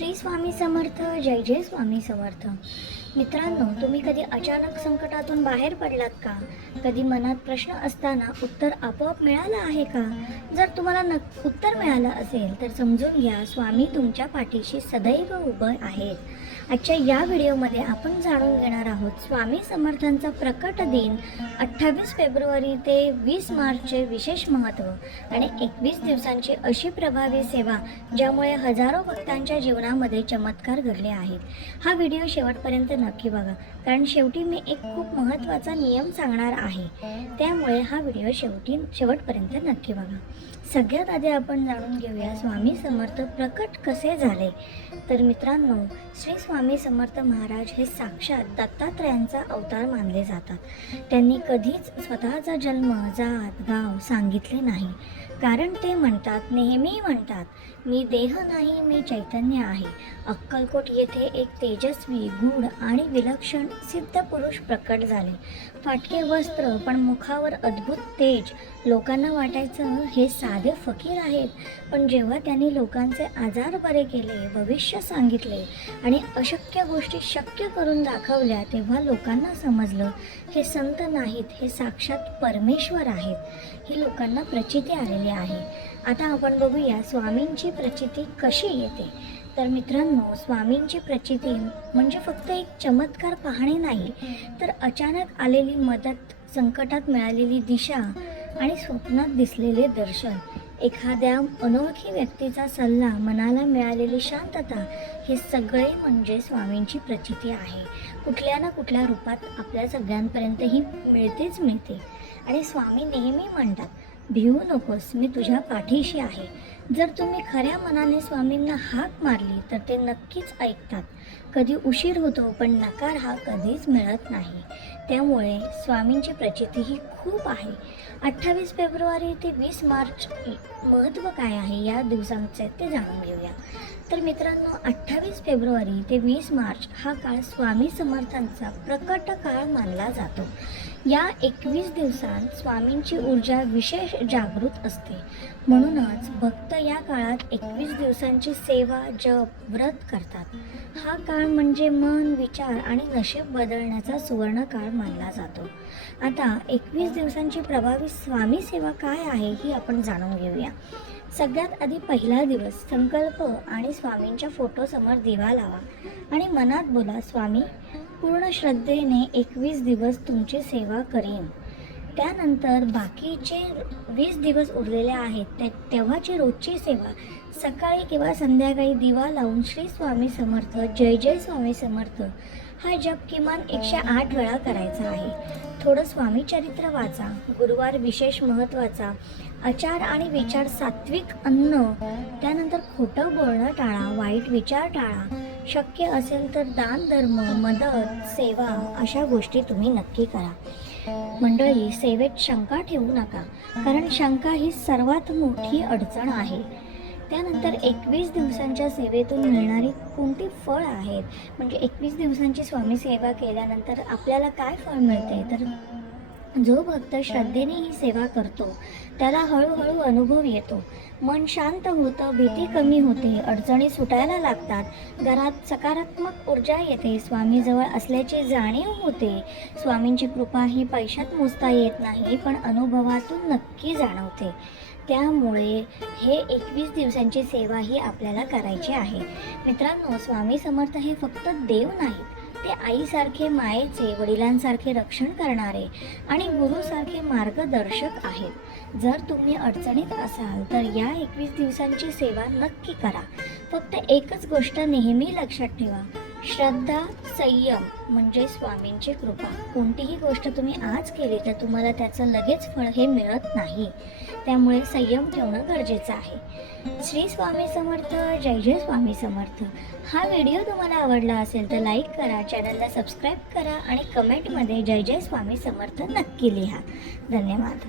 श्री स्वामी समर्थ. जय जय स्वामी समर्थ. मित्रांनो, तुम्ही कधी अचानक संकटातून बाहेर पडलात का? कधी मनात प्रश्न असताना उत्तर आपोआप मिळालं आहे का? जर तुम्हाला उत्तर मिळालं असेल तर समजून घ्या, स्वामी तुमच्या पाठीशी सदैव उभे आहेत. आजच्या या व्हिडिओमध्ये आपण जाणून घेणार आहोत स्वामी समर्थांचा प्रकट दिन 28 फेब्रुवारी ते 20 मार्चचे विशेष महत्त्व आणि 21 दिवसांची अशी प्रभावी सेवा ज्यामुळे हजारो भक्तांच्या जीवनामध्ये चमत्कार घडले आहेत. हा व्हिडिओ शेवटपर्यंत नक्की बघा, कारण शेवटी मी एक खूप महत्त्वाचा नियम सांगणार आहे, त्यामुळे हा व्हिडिओ शेवटपर्यंत नक्की बघा. सगळ्यात आधी आपण जाणून घेऊया स्वामी समर्थ प्रकट कसे झाले. तर मित्रांनो, श्री स्वामी समर्थ महाराज हे साक्षात दत्तात्रयांचा अवतार मानले जातात. त्यांनी कधीच स्वतःचा जन्म, जात, गाव सांगितले नाही, कारण ते नेहमी म्हणतात, मी देह नाही, मी चैतन्य आहे. अक्कलकोट येथे एक तेजस्वी, गूढ आणि विलक्षण सिद्ध पुरुष प्रकट झाले. फाटके वस्त्र पण मुखावर अद्भुत तेज. लोकांना वाटायचं हे साधे फकीर आहेत, पण जेव्हा त्यांनी लोकांचे आजार बरे केले, भविष्य सांगितले आणि अशक्य गोष्टी शक्य करून दाखवल्या, तेव्हा लोकांना समजलं हे संत नाहीत, हे साक्षात परमेश्वर आहेत. ही लोकांना प्रचिती आलेली आहे. आता आपण बघूया स्वामींची प्रचिती कशी येते. तर मित्रांनो, स्वामींची प्रचिती म्हणजे फक्त एक चमत्कार पाहणे नाही, तर अचानक आलेली मदत, संकटात मिळालेली दिशा आणि स्वप्नात दिसलेले दर्शन, एखाद्या अनोळखी व्यक्तीचा सल्ला, मनाला मिळालेली शांतता, हे सगळे म्हणजे स्वामींची प्रचिती आहे. कुठल्या ना कुठल्या रूपात आपल्या सगळ्यांपर्यंत ही मिळते. आणि स्वामी नेहमी म्हणतात, भिवू नकोस, मी तुझ्या पाठीशी आहे. जर तुम्ही खऱ्या मनाने स्वामींना हाक मारली तर ते नक्कीच ऐकतात. कधी उशीर होतो, पण नकार हा कधीच मिळत नाही. त्यामुळे स्वामींची प्रचिती ही खूप आहे. 28 फेब्रुवारी ते 20 मार्च महत्त्व काय आहे या दिवसांचे ते जाणून घेऊया. तर मित्रांनो, 28 फेब्रुवारी ते 20 मार्च हा काळ स्वामी समर्थांचा प्रकट काळ मानला जातो. या 21 दिवसांत स्वामींची ऊर्जा विशेष जागृत असते. म्हणूनच भक्त या काळात 21 दिवसांची सेवा, जप, व्रत करतात. हा काळ म्हणजे मन, विचार आणि नशीब बदलण्याचा सुवर्ण काळ मानला जातो. आता 21 दिवसांची प्रभावी स्वामी सेवा काय आहे ही आपण जाणून घेऊया. सगळ्यात आधी पहिला दिवस, संकल्प आणि स्वामींच्या फोटोसमोर दिवा लावा आणि मनात बोला, स्वामी पूर्ण श्रद्धेने 21 दिवस तुमची सेवा करीन. त्यानंतर बाकीचे 20 दिवस उरलेले आहेत तेव्हाची रोजची सेवा सकाळी किंवा संध्याकाळी दिवा लावून श्री स्वामी समर्थ, जय जय स्वामी समर्थ हा जप किमान 108 वेळा करायचा आहे. थोडं स्वामी चरित्र वाचा. गुरुवार विशेष महत्त्वाचा. आचार आणि विचार सात्विक अन्न. त्यानंतर खोटं बोलणं टाळा, वाईट विचार टाळा. शक्य असेल तर दान, धर्म, मदत, सेवा अशा गोष्टी तुम्ही नक्की करा. मंडळी, सेवेत शंका ठेवू नका, कारण शंका ही सर्वात मोठी अडचण आहे. त्यानंतर 21 दिवसांच्या सेवेतून मिळणारी कोणती फळ आहेत, म्हणजे 21 दिवसांची स्वामी सेवा केल्यानंतर आपल्याला काय फळ मिळते. तर जो भक्त श्रद्धेने ही सेवा करतो त्याला हळूहळू अनुभव येतो. मन शांत होतं, भीती कमी होते, अडचणी सुटायला लागतात, घरात सकारात्मक ऊर्जा येते, स्वामीजवळ असल्याची जाणीव होते. स्वामींची कृपा ही पैशात मोजता येत नाही, पण अनुभवातून नक्की जाणवते. त्यामुळे हे 21 दिवसांची सेवा ही आपल्याला करायची आहे. मित्रांनो, स्वामी समर्थ हे फक्त देव नाहीत, ते आईसारखे, मायेचे, वडिलांसारखे रक्षण करणारे आणि गुरुसारखे मार्गदर्शक आहेत. जर तुम्ही अडचणीत असाल तर या 21 दिवसांची सेवा नक्की करा. फक्त एकच गोष्ट नेहमी लक्षात ठेवा, श्रद्धा, संयम म्हणजे स्वामींची कृपा. कोणतीही गोष्ट तुम्ही आज केली तर तुम्हाला त्याचं लगेच फळ हे मिळत नाही. त्यामुळे संयम ठेवणं गरजेचं आहे. श्री स्वामी समर्थ. जय जय स्वामी समर्थ. हा व्हिडिओ तुम्हाला आवडला असेल तर लाईक करा, चॅनलला सबस्क्राईब करा आणि कमेंटमध्ये जय जय स्वामी समर्थ नक्की लिहा. धन्यवाद.